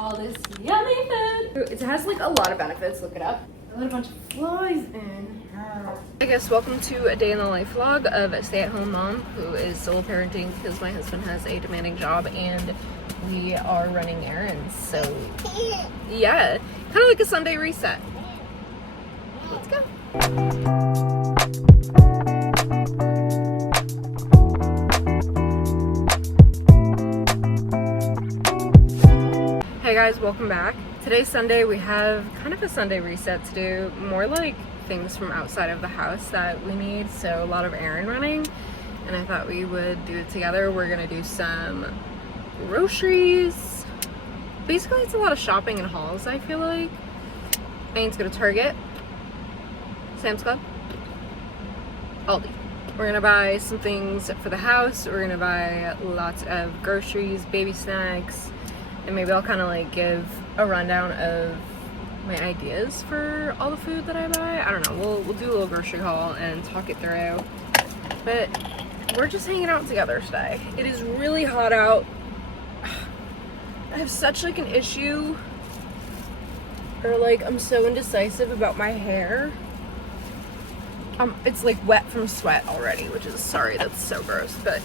all this yummy food. It has like a lot of benefits, look it up. I let a bunch of flies in. I guess welcome to a day in the life vlog of a stay-at-home mom who is solo parenting because my husband has a demanding job and we are running errands. So yeah, kind of like a Sunday reset. Let's go. Hey guys, welcome back. Today's Sunday. We have kind of a Sunday reset to do, more like things from outside of the house that we need, so a lot of errand running, and I thought we would do it together. We're gonna do some groceries. Basically, it's a lot of shopping and hauls, I feel like. I need to go to Target, Sam's Club, Aldi. We're gonna buy some things for the house. We're gonna buy lots of groceries, baby snacks, and maybe I'll kind of like give a rundown of my ideas for all the food that I buy. I don't know, we'll do a little grocery haul and talk it through. But we're just hanging out together today. It is really hot out. I have such like an issue, or like I'm so indecisive about my hair. It's like wet from sweat already, which is, sorry, that's so gross, but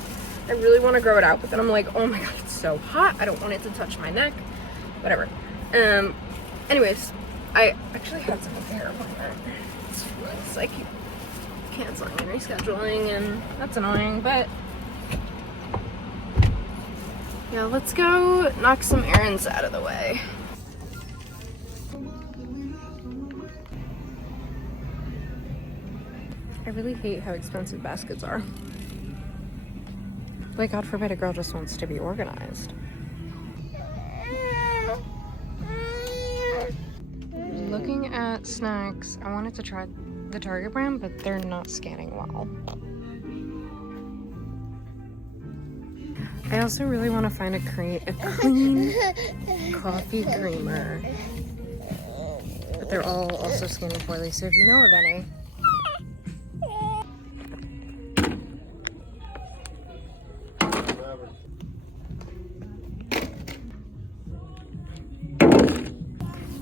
I really want to grow it out, but then I'm like, oh my god, it's so hot. I don't want it to touch my neck. Whatever. Anyways, I actually had some hair appointment. It's I keep canceling and rescheduling, and that's annoying, but yeah, let's go knock some errands out of the way. I really hate how expensive baskets are. Like, God forbid a girl just wants to be organized. Looking at snacks, I wanted to try the Target brand, but they're not scanning well. I also really want to find a clean coffee creamer. But they're all also scanning poorly, so if you know of any.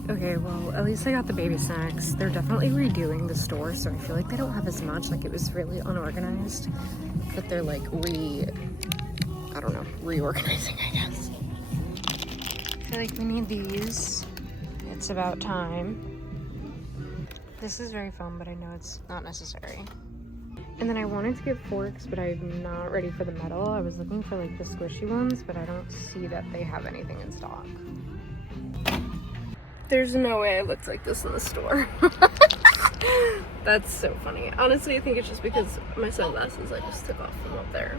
Okay, well, at least I got the baby snacks. They're definitely redoing the store, so I feel like they don't have as much. Like, it was really unorganized, but they're like reorganizing, I guess. I feel like we need these. It's about time. This is very fun, but I know it's not necessary. And then I wanted to get forks, but I'm not ready for the metal. I was looking for like the squishy ones, but I don't see that they have anything in stock. There's no way I looked like this in the store. That's so funny. Honestly, I think it's just because my sunglasses I just took off from up there.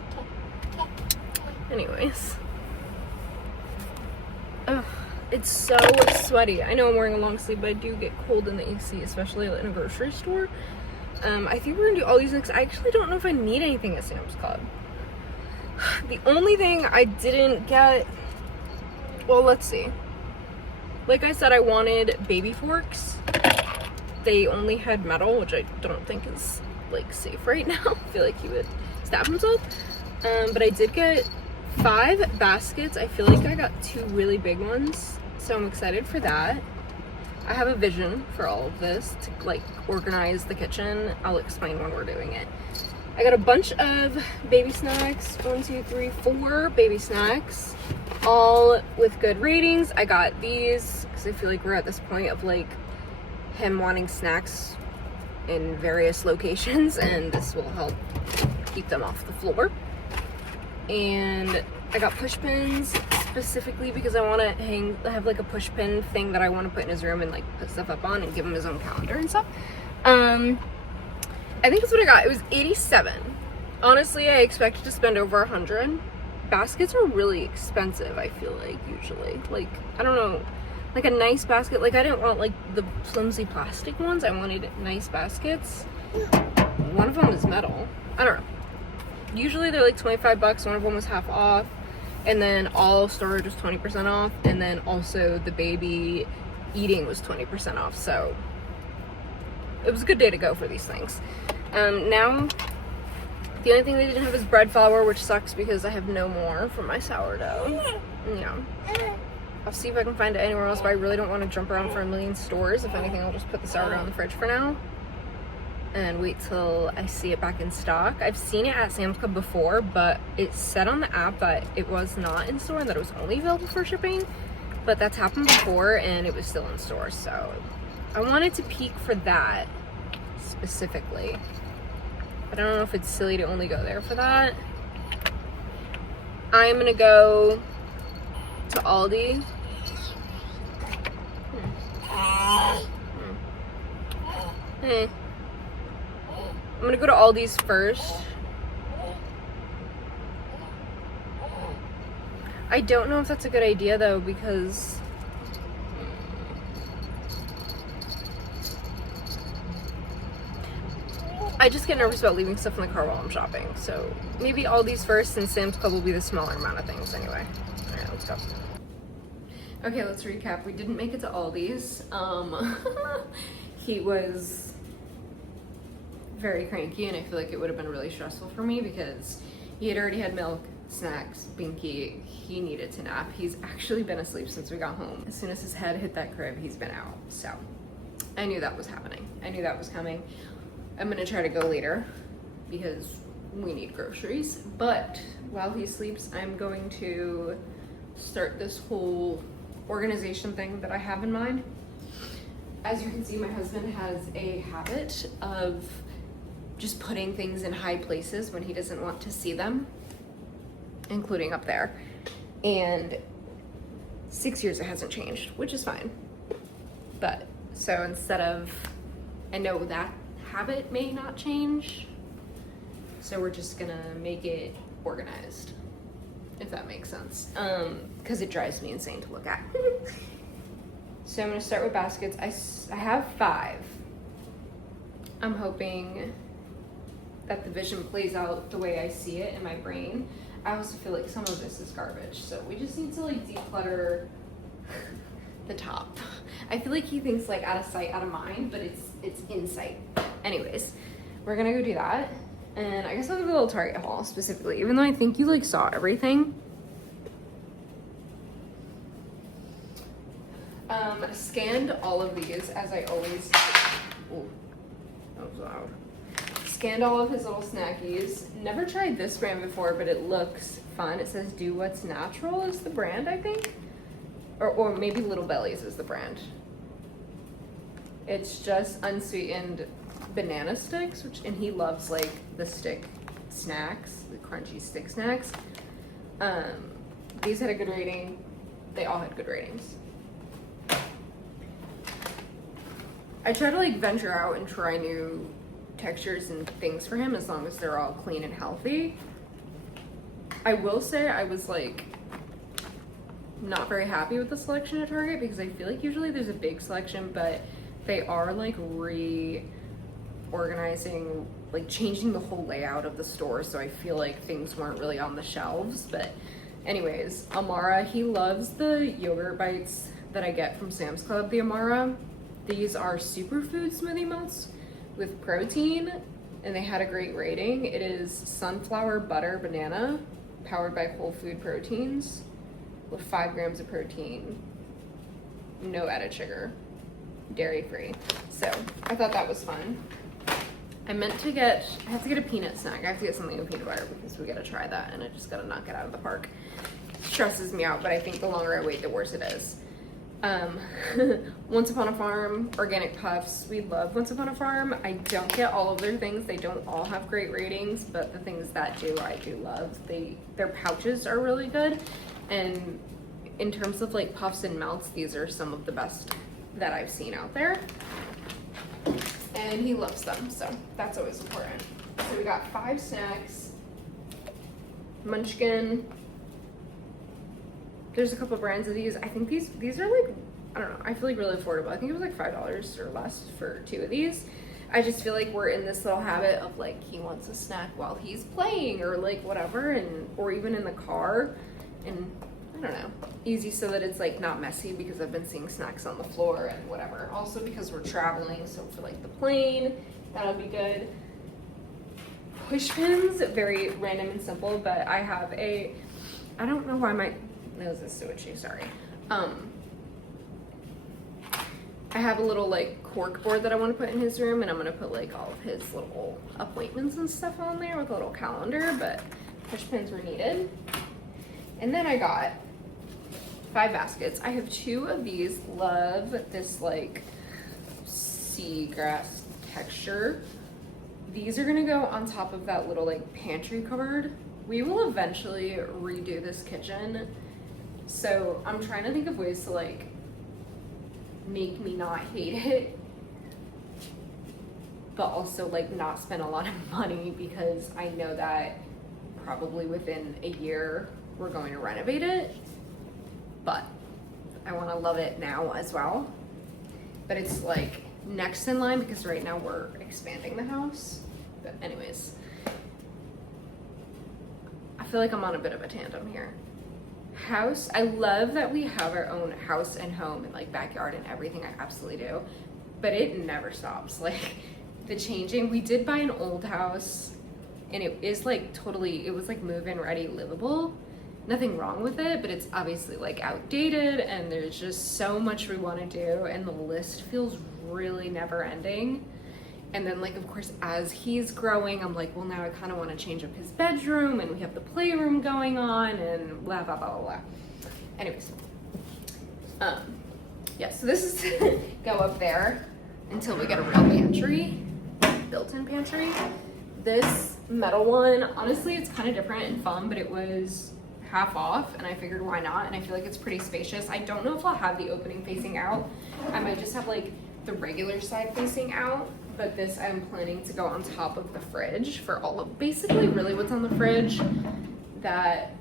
Anyways. Ugh, it's so sweaty. I know I'm wearing a long sleeve, but I do get cold in the AC, especially in a grocery store. I think we're gonna do all these next. I actually don't know if I need anything at Sam's Club. The only thing I didn't get, well, let's see. Like I said, I wanted baby forks. They only had metal, which I don't think is like safe right now. I feel like he would stab himself. But I did get 5 baskets. I feel like I got 2 really big ones, so I'm excited for that. I have a vision for all of this to like organize the kitchen. I'll explain when we're doing it. I got a bunch of baby snacks, 1, 2, 3, 4 baby snacks, all with good ratings. I got these because I feel like we're at this point of like him wanting snacks in various locations, and this will help keep them off the floor. And I got push pins specifically because I want to have like a push pin thing that I want to put in his room and like put stuff up on and give him his own calendar and stuff. I think that's what I got. It was $87. Honestly, I expected to spend over $100. Baskets are really expensive, I feel like, usually. Like, I don't know, like a nice basket. Like, I didn't want like the flimsy plastic ones. I wanted nice baskets. One of them is metal. I don't know. Usually they're like 25 bucks. One of them was half off. And then all storage was 20% off. And then also the baby eating was 20% off. So it was a good day to go for these things. Now, the only thing they didn't have is bread flour, which sucks because I have no more for my sourdough. Yeah. I'll see if I can find it anywhere else, but I really don't want to jump around for a million stores. If anything, I'll just put the sourdough in the fridge for now and wait till I see it back in stock. I've seen it at Sam's Club before, but it said on the app that it was not in store and that it was only available for shipping, but that's happened before and it was still in store, so I wanted to peek for that specifically. But I don't know if it's silly to only go there for that. I'm gonna go to Aldi. Hey. I'm gonna go to Aldi's first. I don't know if that's a good idea though, because I just get nervous about leaving stuff in the car while I'm shopping. So maybe Aldi's first, and Sam's Club will be the smaller amount of things anyway. All right, let's go. Okay, let's recap. We didn't make it to Aldi's. He was very cranky, and I feel like it would have been really stressful for me because he had already had milk, snacks, binky. He needed to nap. He's actually been asleep since we got home. As soon as his head hit that crib, he's been out. So I knew that was happening. I knew that was coming. I'm gonna try to go later because we need groceries. But while he sleeps, I'm going to start this whole organization thing that I have in mind. As you can see, my husband has a habit of just putting things in high places when he doesn't want to see them, including up there. And 6 years it hasn't changed, which is fine. But so instead of, I know that habit may not change, so we're just gonna make it organized, if that makes sense, because it drives me insane to look at. So I'm gonna start with baskets. I have 5. I'm hoping that the vision plays out the way I see it in my brain. I also feel like some of this is garbage, so we just need to like declutter the top. I feel like he thinks like out of sight, out of mind, but it's in sight. Anyways, we're gonna go do that. And I guess I'll do a little Target haul specifically, even though I think you like saw everything. Scanned all of these as I always, ooh, that was loud. Scanned all of his little snackies. Never tried this brand before, but it looks fun. It says Do What's Natural is the brand, I think. Or maybe Little Bellies is the brand. It's just unsweetened banana sticks, and he loves like the stick snacks, the crunchy stick snacks. These had a good rating. They all had good ratings. I try to like venture out and try new textures and things for him as long as they're all clean and healthy. I will say I was like not very happy with the selection at Target because I feel like usually there's a big selection, but they are like reorganizing, like changing the whole layout of the store, so I feel like things weren't really on the shelves. But anyways, Amara, he loves the yogurt bites that I get from Sam's Club, the Amara. These are superfood smoothie melts with protein, and they had a great rating. It is sunflower butter banana powered by whole food proteins with 5 grams of protein, no added sugar, dairy free. So I thought that was fun. I have to get a peanut snack. I have to get something with peanut butter because we gotta try that, and I just gotta knock it out of the park. It stresses me out, but I think the longer I wait, the worse it is. Once Upon a Farm organic puffs. We love Once Upon a Farm. I don't get all of their things. They don't all have great ratings, but the things that do, I do love. Their pouches are really good, and in terms of like puffs and melts, these are some of the best that I've seen out there, and he loves them, so that's always important. So we got 5 snacks. Munchkin. There's a couple brands of these. I think these are like, I don't know, I feel like really affordable. I think it was like $5 or less for 2 of these. I just feel like we're in this little habit of like, he wants a snack while he's playing or like whatever, or even in the car, and I don't know, easy so that it's like not messy, because I've been seeing snacks on the floor and whatever. Also because we're traveling, so for like the plane, that'll be good. Push pins, very random and simple, but I have I don't know why my nose is so itchy, sorry. I have a little like cork board that I want to put in his room, and I'm gonna put like all of his little appointments and stuff on there with a little calendar, but push pins were needed. And then I got 5 baskets. I have 2 of these. Love this like seagrass texture. These are gonna go on top of that little like pantry cupboard. We will eventually redo this kitchen, so I'm trying to think of ways to like make me not hate it, but also like not spend a lot of money, because I know that probably within a year we're going to renovate it, but I want to love it now as well. But it's like next in line because right now we're expanding the house. But anyways, I feel like I'm on a bit of a tandem here. House, I love that we have our own house and home and like backyard and everything. I absolutely do, but it never stops. Like the changing, we did buy an old house and it is like totally, it was like move-in ready, livable, nothing wrong with it, but it's obviously like outdated and there's just so much we want to do and the list feels really never ending. And then like, of course, as he's growing, I'm like, well, now I kind of want to change up his bedroom and we have the playroom going on and blah, blah, blah, blah, blah. Anyways, yeah, so this is to go up there until we get a real pantry, built-in pantry. This metal one, honestly, it's kind of different and fun, but it was half off and I figured why not? And I feel like it's pretty spacious. I don't know if I'll have the opening facing out. I might just have like the regular side facing out. But this I'm planning to go on top of the fridge for all of basically really what's on the fridge that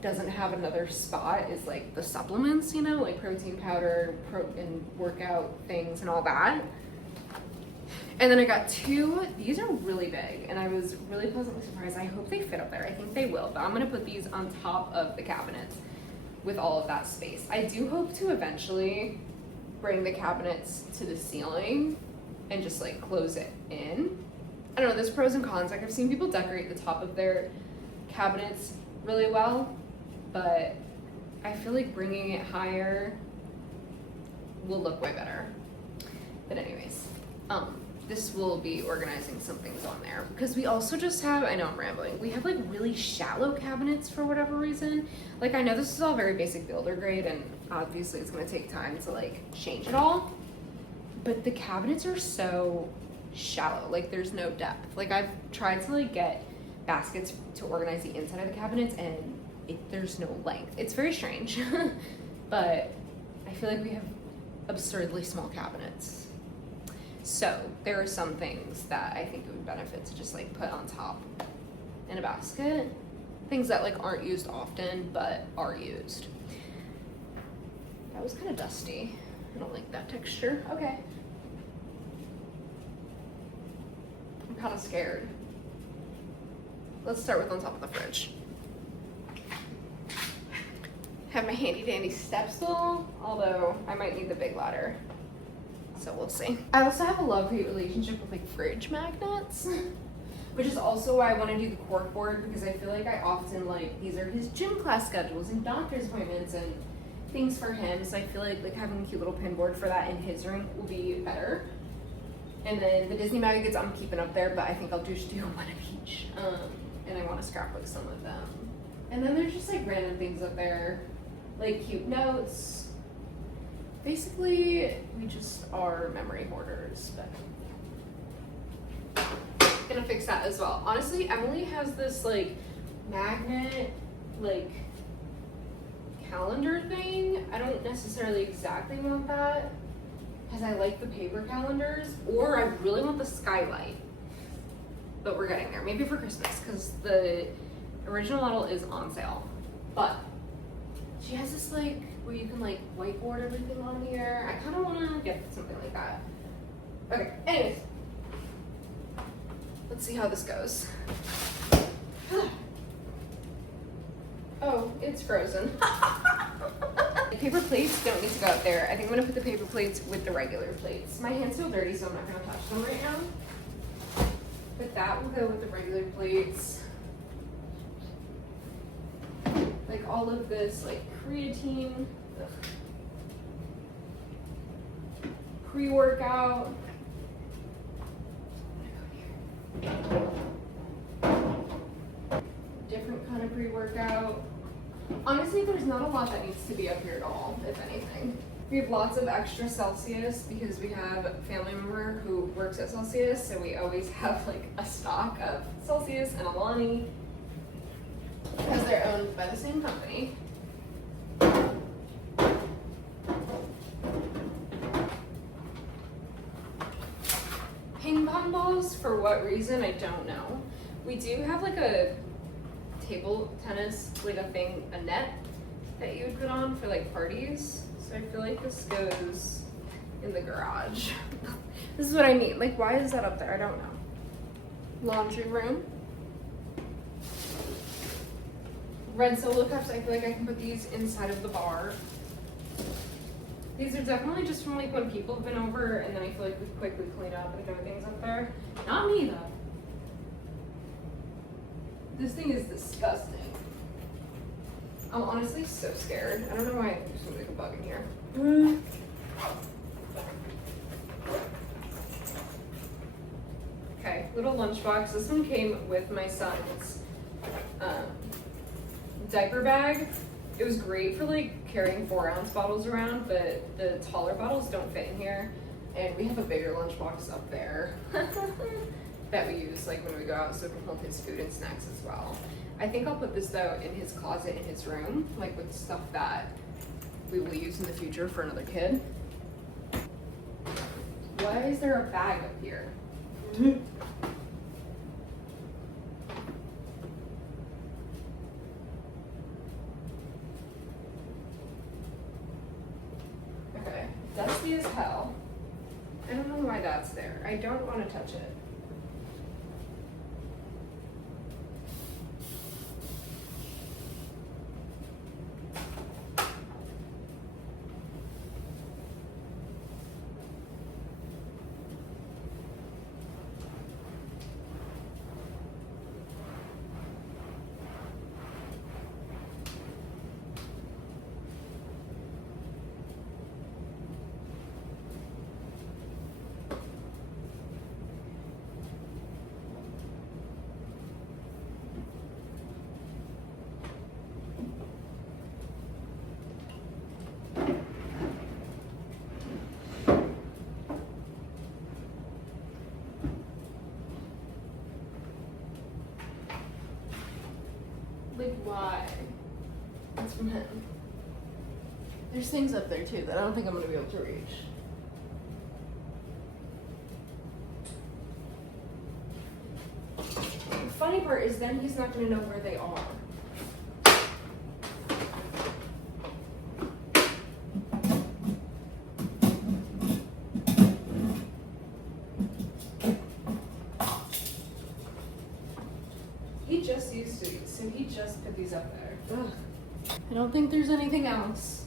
doesn't have another spot is like the supplements, you know, like protein powder and workout things and all that. And then I got 2, these are really big and I was really pleasantly surprised. I hope they fit up there. I think they will, but I'm gonna put these on top of the cabinets with all of that space. I do hope to eventually bring the cabinets to the ceiling and just like close it in. I don't know, there's pros and cons. Like I've seen people decorate the top of their cabinets really well, but I feel like bringing it higher will look way better. But anyways, this will be organizing some things on there because we also just have, I know I'm rambling, we have like really shallow cabinets for whatever reason. Like I know this is all very basic builder grade and obviously it's gonna take time to like change it all. But the cabinets are so shallow, like there's no depth. Like I've tried to like get baskets to organize the inside of the cabinets and there's no length. It's very strange, but I feel like we have absurdly small cabinets. So there are some things that I think it would benefit to just like put on top in a basket. Things that like aren't used often, but are used. That was kind of dusty. I don't like that texture. Okay. I'm kind of scared. Let's start with on top of the fridge. Have my handy dandy step stool, although I might need the big ladder. So we'll see. I also have a love-hate relationship with like fridge magnets, which is also why I want to do the cork board because I feel like I often like, these are his gym class schedules and doctor's appointments and things for him, so I feel like having a cute little pin board for that in his room will be better. And then the Disney magnets I'm keeping up there, but I think I'll just do one of each. And I want to scrapbook some of them. And then there's just like random things up there, like cute notes. Basically, we just are memory hoarders, but gonna fix that as well. Honestly, Emily has this like magnet, like calendar thing. I don't necessarily exactly want that because I like the paper calendars, or I really want the skylight, but we're getting there. Maybe for Christmas because the original model is on sale, but she has this like where you can like whiteboard everything on here. I kind of want to get something like that. Okay, anyways, let's see how this goes. Oh, it's frozen. The paper plates don't need to go up there. I think I'm gonna put the paper plates with the regular plates. My hands feel dirty, so I'm not gonna touch them right now. But that will go with the regular plates. Like all of this, like creatine. Ugh. pre-workout. Different kind of pre-workout. Honestly, there's not a lot that needs to be up here at all, if anything. We have lots of extra Celsius because we have a family member who works at Celsius, so we always have like a stock of Celsius and Alani because they're owned by the same company. Ping pong balls, for what reason, I don't know. We do have like a table tennis, like a thing, a net that you would put on for like parties. So I feel like this goes in the garage. This is what I need. Like, why is that up there? I don't know. Laundry room. Red solo cups. I feel like I can put these inside of the bar. These are definitely just from like when people have been over, and then I feel like we quickly clean up and throw things up there. Not me though. This thing is disgusting. I'm honestly so scared. I don't know why there's something like a bug in here. Okay, little lunchbox. This one came with my son's diaper bag. It was great for like carrying 4-ounce bottles around, but the taller bottles don't fit in here. And we have a bigger lunchbox up there that we use like when we go out, so we can hold his food and snacks as well. I think I'll put this though in his closet in his room, like with stuff that we will use in the future for another kid. Why is there a bag up here? Okay, dusty as hell. I don't know why that's there. I don't want to touch it. Like, why? That's from him. There's things up there too that I don't think I'm gonna be able to reach. The funny part is then he's not gonna know where they are. He just used these, so he just put these up there. Ugh. I don't think there's anything else.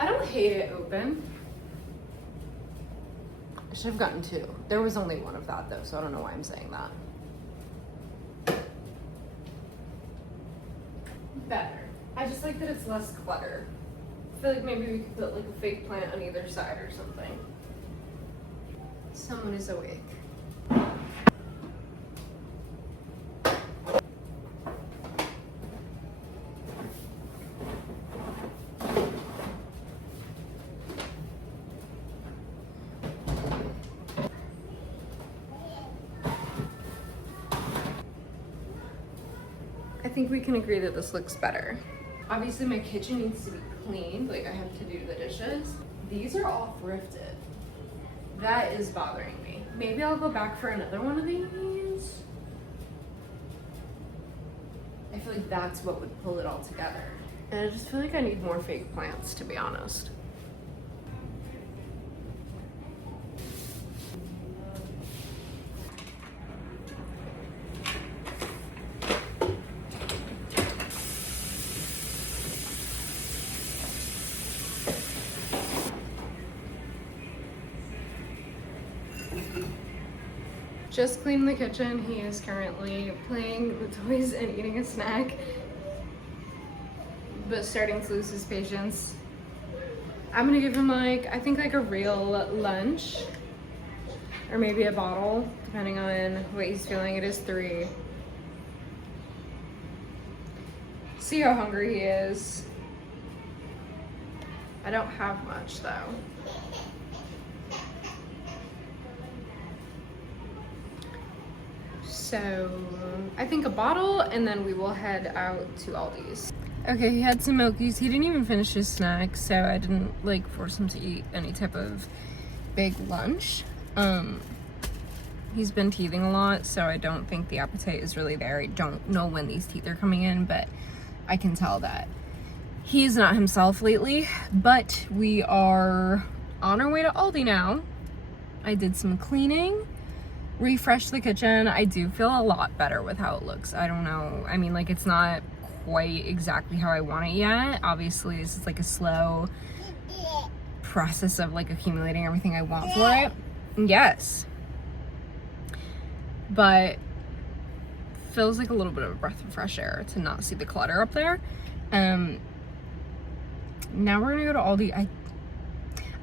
I don't hate it open. I should have gotten 2. There was only 1 of that though, so I don't know why I'm saying that. Better. I just like that it's less clutter. I feel like maybe we could put like a fake plant on either side or something. Someone is awake. I think we can agree that this looks better. Obviously my kitchen needs to be cleaned, like I have to do the dishes. These are all thrifted. That is bothering me. Maybe I'll go back for another one of these. I feel like that's what would pull it all together. And I just feel like I need more fake plants, to be honest. Just cleaned the kitchen. He is currently playing with toys and eating a snack, but starting to lose his patience. I'm gonna give him like, I think like a real lunch, or maybe a bottle, depending on what he's feeling. It is 3. See how hungry he is. I don't have much though. So I think a bottle, and then we will head out to Aldi's. Okay, he had some Milkies. He didn't even finish his snack, so I didn't like force him to eat any type of big lunch. He's been teething a lot, so I don't think the appetite is really there. I don't know when these teeth are coming in, but I can tell that he's not himself lately. But we are on our way to Aldi now. I did some cleaning, refreshed the kitchen. I do feel a lot better with how it looks. I don't know. I mean, like, it's not quite exactly how I want it yet. Obviously, this is like a slow process of like accumulating everything I want for it. Yes. But feels like a little bit of a breath of fresh air to not see the clutter up there. Now we're gonna go to Aldi. I'm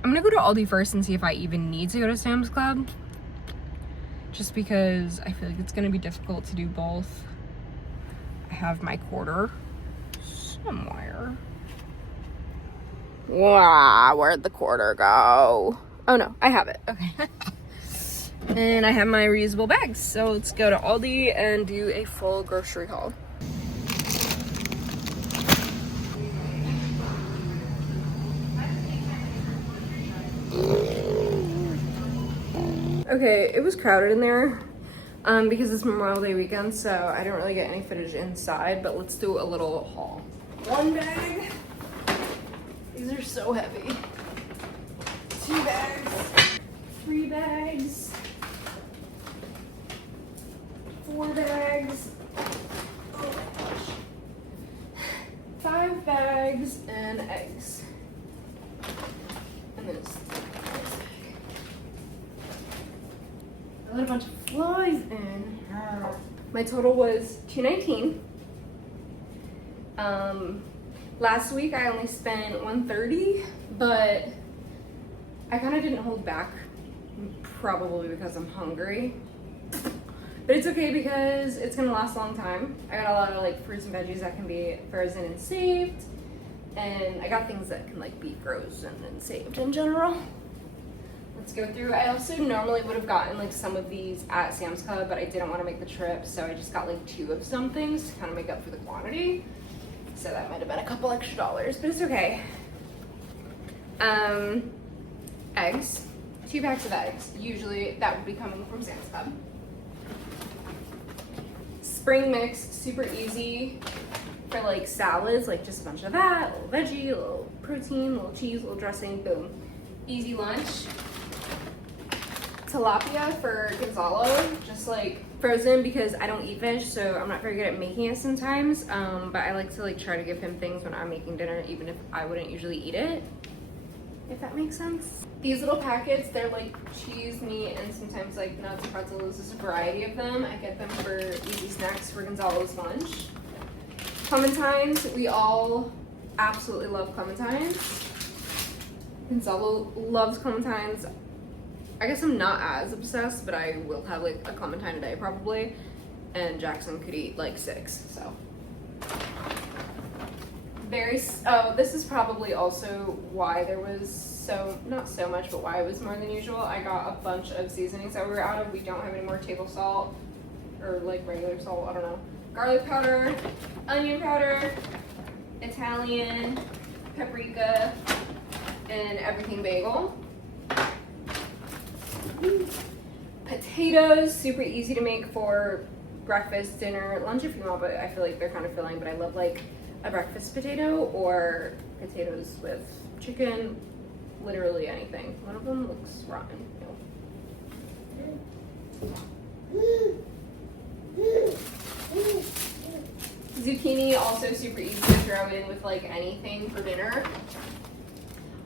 gonna go to Aldi first and see if I even need to go to Sam's Club, just because I feel like it's gonna be difficult to do both. I have my quarter somewhere. Wow, where'd the quarter go? Oh no, I have it. Okay. And I have my reusable bags. So let's go to Aldi and do a full grocery haul. Okay, it was crowded in there because it's Memorial Day weekend, so I didn't really get any footage inside, but let's do a little haul. 1 bag. These are so heavy. 2 bags. 3 bags. 4 bags. Oh my gosh. 5 bags and eggs. And then it's I let a bunch of flies in. My total was $219. Last week I only spent $130, but I kind of didn't hold back, probably because I'm hungry. But it's okay because it's gonna last a long time. I got a lot of like fruits and veggies that can be frozen and saved, and I got things that can like be frozen and saved in general. Let's go through. I also normally would have gotten like some of these at Sam's Club, but I didn't want to make the trip, so I just got like 2 of some things to kind of make up for the quantity. So that might have been a couple extra dollars, but it's okay. Eggs. 2 packs of eggs. Usually that would be coming from Sam's Club. Spring mix, super easy for like salads, like just a bunch of that, a little veggie, a little protein, a little cheese, a little dressing, boom. Easy lunch. Tilapia for Gonzalo, just like frozen because I don't eat fish, so I'm not very good at making it sometimes. But I like to like try to give him things when I'm making dinner, even if I wouldn't usually eat it, if that makes sense. These little packets, they're like cheese, meat, and sometimes like nuts and pretzels. There's a variety of them. I get them for easy snacks for Gonzalo's lunch. Clementines, we all absolutely love clementines. Gonzalo loves clementines. I guess I'm not as obsessed, but I will have like a clementine a day probably. And Jackson could eat like 6, so. This is probably also why there was not so much, but why it was more than usual. I got a bunch of seasonings that we were out of. We don't have any more table salt or like regular salt, I don't know. Garlic powder, onion powder, Italian, paprika, and everything bagel. Potatoes, super easy to make for breakfast, dinner, lunch if you want, but I feel like they're kind of filling, but I love like a breakfast potato or potatoes with chicken, literally anything. One of them looks rotten. Zucchini, also super easy to throw in with like anything for dinner.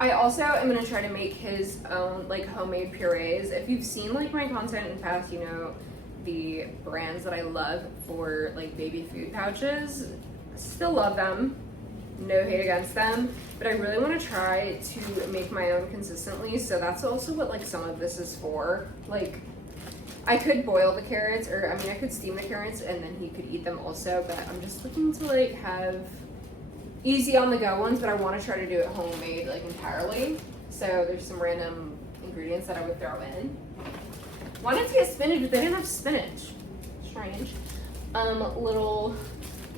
I also am gonna try to make his own like homemade purees. If you've seen like my content in the past, you know the brands that I love for like baby food pouches. Still love them, no hate against them, but I really want to try to make my own consistently. So that's also what like some of this is for. Like I could boil the carrots, or I mean I could steam the carrots and then he could eat them also, but I'm just looking to like have easy on the go ones, but I want to try to do it homemade like entirely. So there's some random ingredients that I would throw in. Wanted to get spinach, but they didn't have spinach. Strange. Little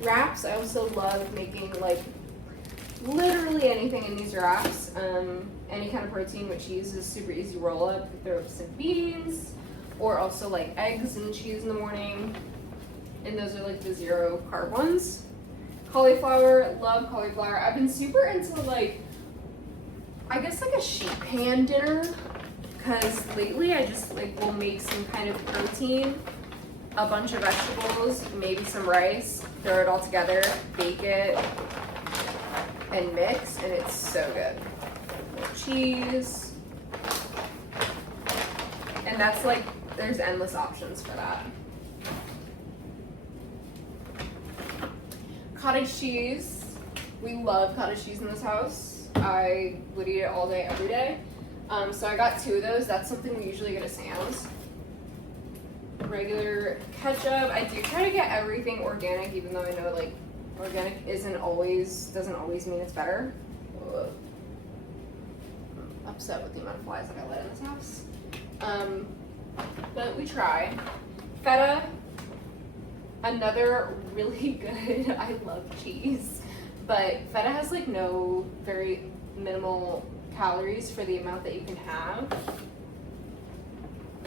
wraps. I also love making like literally anything in these wraps. Any kind of protein with cheese is super easy roll up. Throw up some beans, or also like eggs and cheese in the morning. And those are like the 0 carb ones. Cauliflower, love cauliflower. I've been super into like, I guess like a sheet pan dinner, because lately I just like will make some kind of protein, a bunch of vegetables, maybe some rice, throw it all together, bake it, and mix, and it's so good. Cheese. And that's like, there's endless options for that. Cottage cheese. We love cottage cheese in this house. I would eat it all day, every day. So I got 2 of those. That's something we usually get at Sam's. Regular ketchup. I do try to get everything organic, even though I know like organic doesn't always mean it's better. Ugh. I'm upset with the amount of flies that I let in this house. But we try. Feta. Another really good, I love cheese, but feta has like no, very minimal calories for the amount that you can have.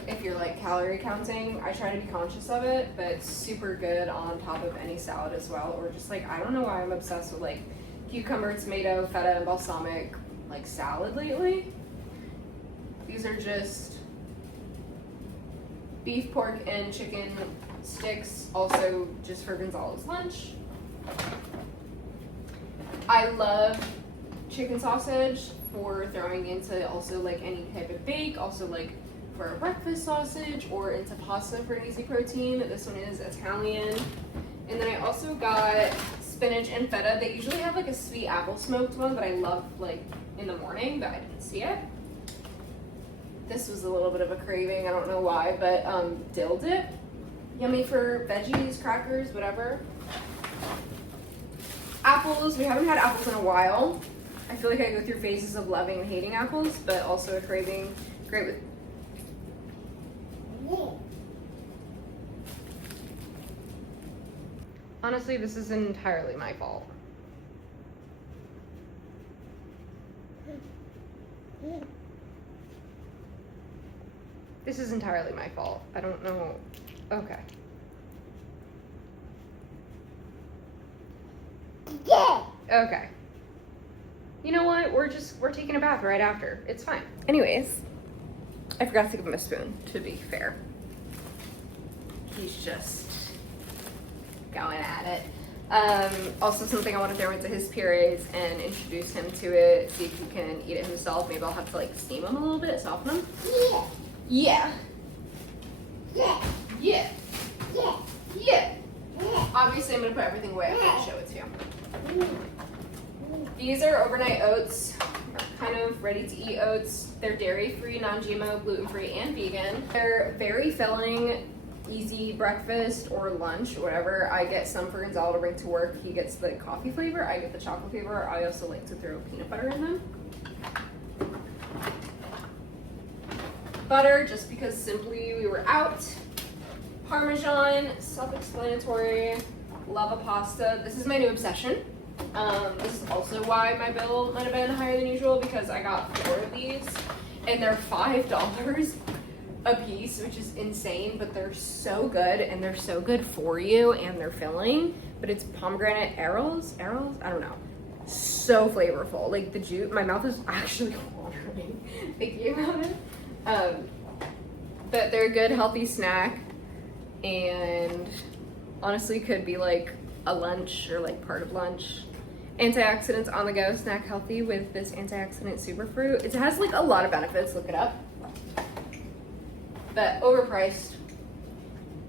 If you're like calorie counting, I try to be conscious of it, but it's super good on top of any salad as well, or just like, I don't know why I'm obsessed with like cucumber, tomato, feta, and balsamic like salad lately. These are just beef, pork, and chicken sticks, also just for Gonzalo's lunch. I love chicken sausage for throwing into also like any type of bake, also like for a breakfast sausage or into pasta for an easy protein. This one is Italian. And then I also got spinach and feta. They usually have like a sweet apple smoked one that I love like in the morning, but I didn't see it. This was a little bit of a craving, I don't know why, but dill dip. Yummy for veggies, crackers, whatever. Apples, we haven't had apples in a while. I feel like I go through phases of loving and hating apples, but also a craving. Great with... Honestly, this is entirely my fault. This is entirely my fault. I don't know. Okay. Yeah. Okay. You know what? We're taking a bath right after. It's fine. Anyways, I forgot to give him a spoon, to be fair. He's just going at it. Also something I want to throw into his purees and introduce him to it, see if he can eat it himself. Maybe I'll have to like steam him a little bit, soften him. Yeah. Yeah. Yeah. Yeah. Yeah. Yeah. Yeah. Obviously, I'm gonna put everything away after I show it to you. These are overnight oats, kind of ready to eat oats. They're dairy-free, non-GMO, gluten-free, and vegan. They're very filling, easy breakfast or lunch, whatever. I get some for Gonzalo to bring to work. He gets the coffee flavor, I get the chocolate flavor. I also like to throw peanut butter in them. Butter, just because simply we were out. Parmesan, self-explanatory. Lava pasta. This is my new obsession. This is also why my bill might have been higher than usual, because I got 4 of these and they're $5 a piece, which is insane, but they're so good and they're so good for you and they're filling. But it's pomegranate arrows, I don't know. So flavorful. Like the juice, my mouth is actually watering thinking about it. But they're a good healthy snack and honestly could be like a lunch or like part of lunch. Antioxidants on the go, snack healthy with this antioxidant superfruit. It has like a lot of benefits, look it up. But overpriced.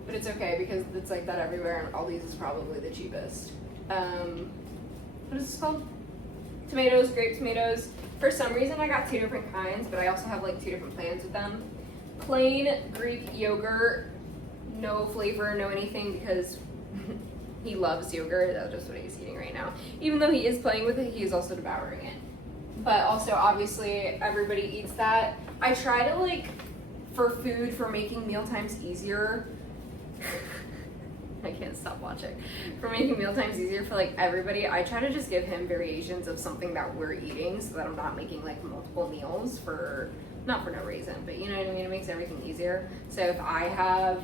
but it's okay because it's like that everywhere, and Aldi's is probably the cheapest. What is this called? Tomatoes, grape tomatoes. For some reason I got 2 different kinds, but I also have like 2 different plans with them. Plain Greek yogurt, no flavor, no anything, because he loves yogurt. That's just what he's eating right now. Even though he is playing with it, he is also devouring it. But also, obviously, everybody eats that. I try to, like, for food, for making meal times easier, I can't stop watching. For making meal times easier for, like, everybody, I try to just give him variations of something that we're eating so that I'm not making, like, multiple meals for, not for no reason, but you know what I mean? It makes everything easier. So if I have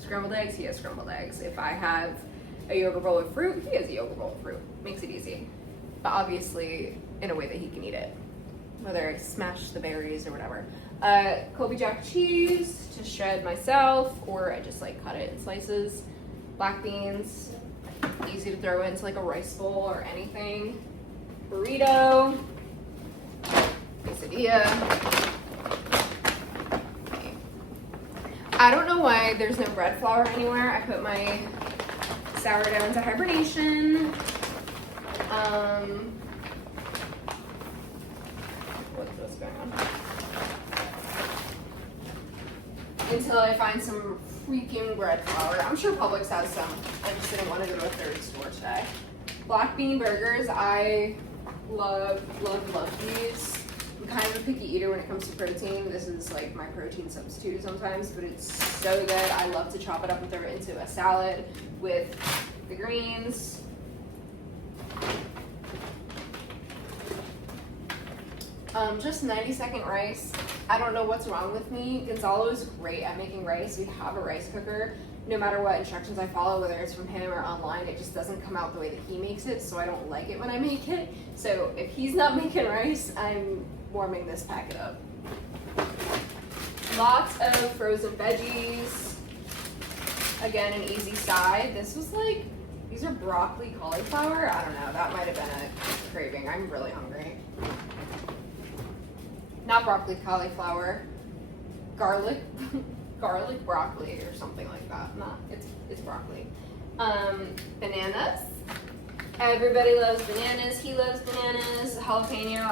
scrambled eggs, he has scrambled eggs. If I have a yogurt bowl with fruit, he has a yogurt bowl with fruit. Makes it easy. But obviously, in a way that he can eat it. Whether I smash the berries or whatever. Colby Jack cheese to shred myself, or I just like cut it in slices. Black beans, easy to throw into like a rice bowl or anything. Burrito, quesadilla. Okay. I don't know why there's no bread flour anywhere. I put my sourdough into hibernation. What's going on? Until I find some freaking bread flour. I'm sure Publix has some. I just didn't want to go to a third store today. Black bean burgers. I love these. I'm kind of a picky eater when it comes to protein. This is like my protein substitute sometimes, but it's so good. I love to chop it up and throw it into a salad with the greens. Just 90-second rice. I don't know what's wrong with me. Gonzalo is great at making rice. We have a rice cooker. No matter what instructions I follow, whether it's from him or online, it just doesn't come out the way that he makes it, so I don't like it when I make it. So if he's not making rice, I'm warming this packet up. Lots of frozen veggies. Again, an easy side. This was like, these are broccoli cauliflower. I don't know, that might have been a craving. I'm really hungry. Not broccoli cauliflower, garlic broccoli or something like that. It's broccoli. Bananas. Everybody loves bananas. He loves bananas. Jalapeno.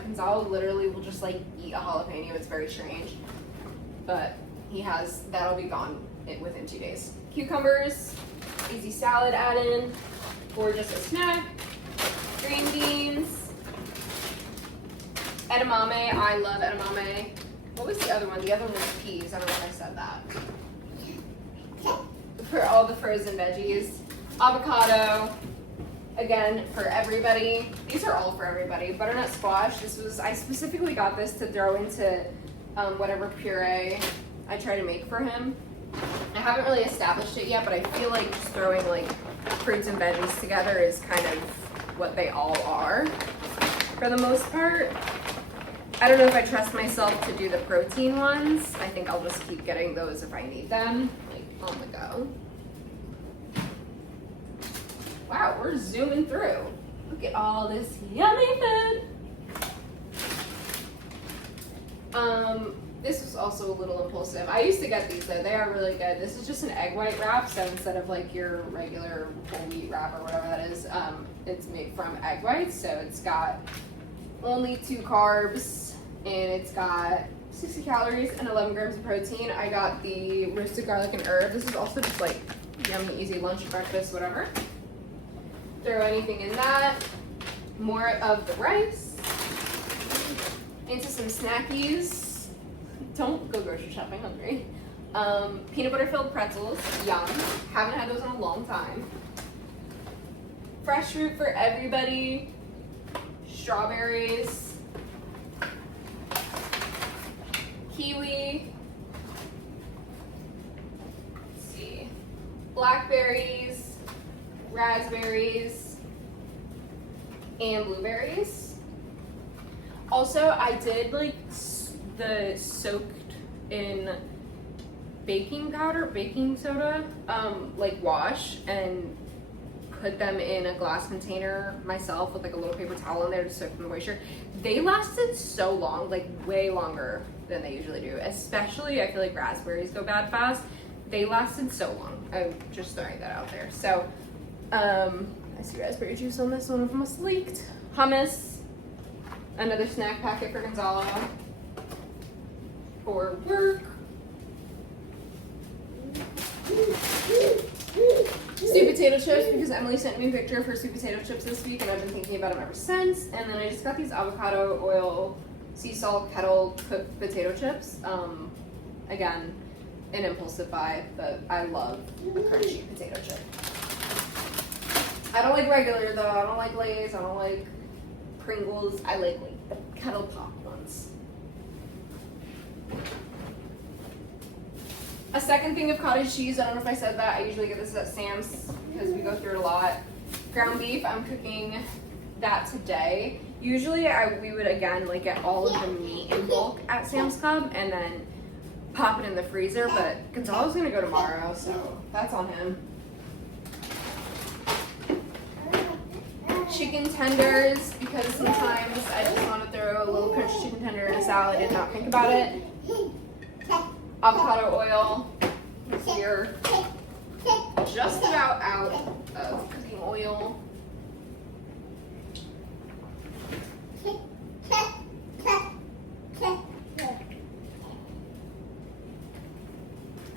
Gonzalo literally will just like eat a jalapeno. It's very strange, but he has, that'll be gone within 2 days. Cucumbers, easy salad add-in, or just a snack. Green beans. Edamame, I love edamame. What was the other one? The other one was peas. I don't know if I said that. For all the frozen veggies. Avocado, again, for everybody. These are all for everybody. Butternut squash, I specifically got this to throw into whatever puree I try to make for him. I haven't really established it yet, but I feel like just throwing like fruits and veggies together is kind of what they all are for the most part. I don't know if I trust myself to do the protein ones. I think I'll just keep getting those if I need them, like on the go. Wow, we're zooming through. Look at all this yummy food. This was also a little impulsive. I used to get these though, they are really good. This is just an egg white wrap, so instead of like your regular whole wheat wrap or whatever that is, it's made from egg whites, so it's got only 2 carbs, and it's got 60 calories and 11 grams of protein. I got the roasted garlic and herb. This is also just like yummy, easy lunch, breakfast, whatever. Throw anything in that. More of the rice. Into some snackies. Don't go grocery shopping hungry. Peanut butter filled pretzels, yum. Haven't had those in a long time. Fresh fruit for everybody. Strawberries. Kiwi. Let's see. Blackberries, raspberries, and blueberries. Also, I did like the soaked in baking powder, baking soda, like wash, and put them in a glass container myself with like a little paper towel in there to soak from the moisture. They lasted so long, like way longer than they usually do. Especially, I feel like raspberries go bad fast. they lasted so long. I'm just throwing that out there. So, I see raspberry juice on this. One of them was leaked. Hummus. Another snack packet for Gonzalo. For work. Sweet potato chips, because Emily sent me a picture of her sweet potato chips this week, and I've been thinking about them ever since. And then I just got these avocado oil, sea salt, kettle cooked potato chips. Again, an impulsive buy, but I love a crunchy potato chip. I don't like regular though. I don't like Lay's. I don't like Pringles. I like the kettle pop ones. A second thing of cottage cheese, I don't know if I said that, I usually get this at Sam's because we go through it a lot. Ground beef, I'm cooking that today. Usually we would again like get all of the meat in bulk at Sam's Club and then pop it in the freezer, but Gonzalo's gonna go tomorrow, so that's on him. Chicken tenders, because sometimes I just want to throw a little crunched chicken tender in a salad and not think about it. Avocado oil. We're just about out of cooking oil.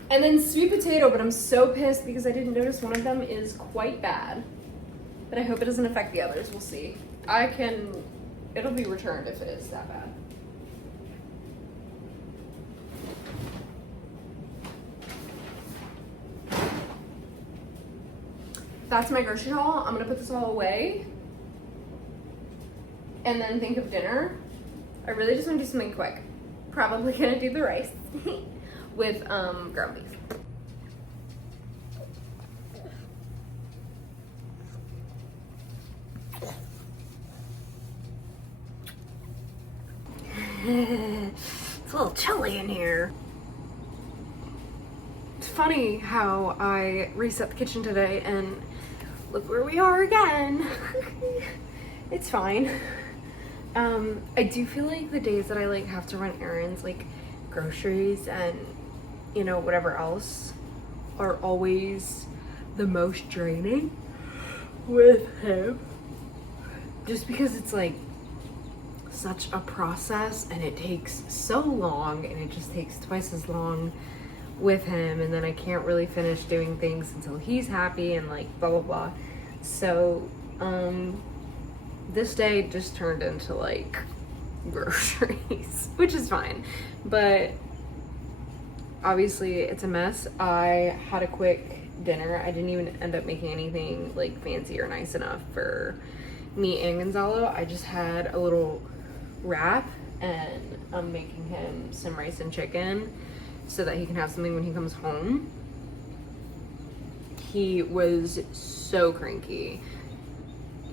And then sweet potato, but I'm so pissed because I didn't notice one of them is quite bad. But I hope it doesn't affect the others. We'll see. It'll be returned if it is that bad. That's my grocery haul. I'm gonna put this all away and then think of dinner. I really just want to do something quick. Probably gonna do the rice with ground beef. It's a little chilly in here. It's funny how I reset the kitchen today and look where we are again. It's fine. I do feel like the days that I like have to run errands, like groceries and whatever else, are always the most draining with him. Just because it's like such a process and it takes so long, and it just takes twice as long with him, and then I can't really finish doing things until he's happy and like blah blah blah. So this day just turned into like groceries, which is fine, but obviously it's a mess. I had a quick dinner. I didn't even end up making anything like fancy or nice enough for me and Gonzalo. I just had a little wrap, and I'm making him some rice and chicken so that he can have something when he comes home. He was so cranky,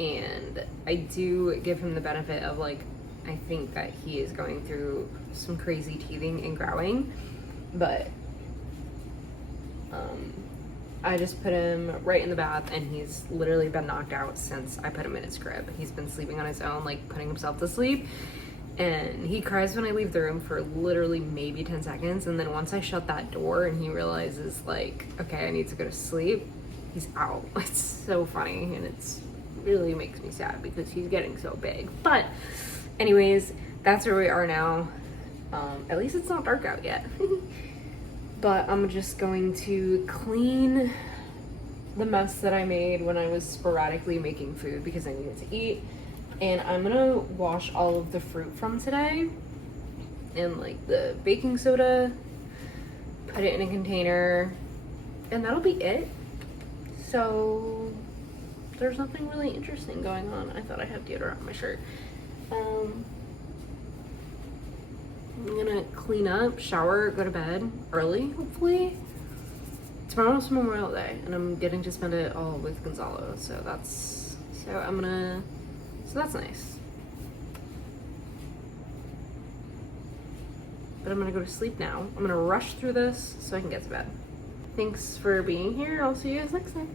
and I do give him the benefit of like, I think that he is going through some crazy teething and growling, but I just put him right in the bath, and he's literally been knocked out since I put him in his crib. He's been sleeping on his own, like putting himself to sleep, and he cries when I leave the room for literally maybe 10 seconds, and then once I shut that door and he realizes like, okay, I need to go to sleep, he's out. It's so funny, and it's really makes me sad because he's getting so big. But anyways, that's where we are now. At least it's not dark out yet. But I'm just going to clean the mess that I made when I was sporadically making food because I needed to eat. And I'm gonna wash all of the fruit from today and like the baking soda, put it in a container, and that'll be it. So there's nothing really interesting going on. I thought I had deodorant on my shirt. I'm gonna clean up, shower, go to bed early, hopefully. Tomorrow's Memorial Day, and I'm getting to spend it all with Gonzalo, so that's nice. But I'm gonna go to sleep now. I'm gonna rush through this so I can get to bed. Thanks for being here. I'll see you guys next time.